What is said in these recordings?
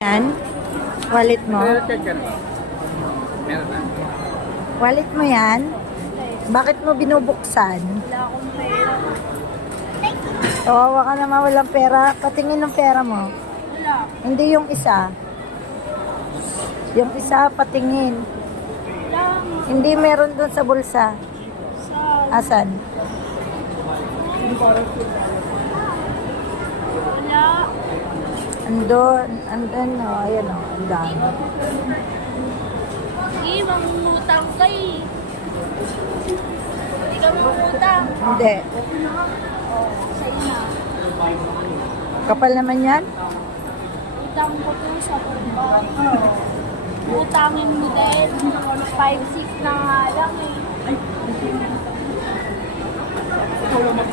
Yan, wallet mo. Wallet mo yan. Bakit mo binubuksan? Wala akong pera. Kawawa ka naman, walang pera. Patingin ng pera mo. Wala. Hindi yung isa. Yung isa, patingin. Wala. Hindi meron doon sa bulsa. Saan? Asan? Wala. Andun, ayan o, ang dami. Hindi, mangungutang ka eh. Hindi ka mangungutang. Hindi. Oo, sa'yo na. Kapal naman yan? Utang ko po sa kumpay. Utangin mo din. 5-6 na nga lang eh.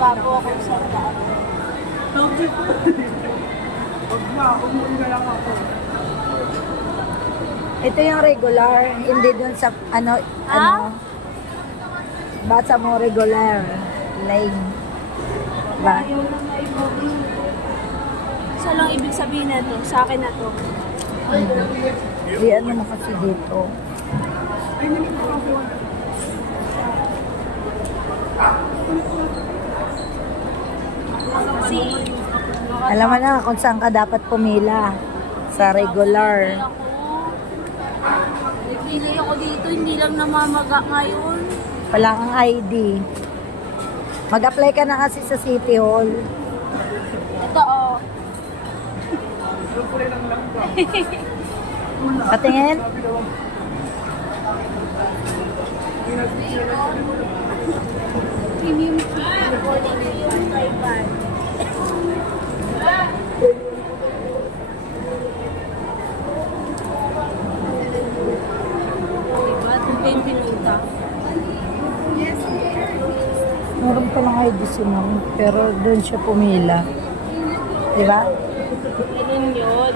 Bago ako sa daan. Ito yung regular, hindi dun sa ano. Basa mo regular lane. Ba? Ayaw na may booking. Isa lang ibig sabihin na to. Sa akin na to. Di ano mo kasi dito. Kasi, Alam mo na kung saan ka dapat pumila. Sa regular. Nagpili ako dito, hindi lang namamaga ngayon. Wala kang ID. Mag-apply ka na kasi sa City Hall. Ito oh. Patingin? Premium quality yung Taiwan. Diba? Ito pa yung pinunta. Meron pa lang ID si Ma'am, pero doon siya pumila. Di ba? Ganun yun.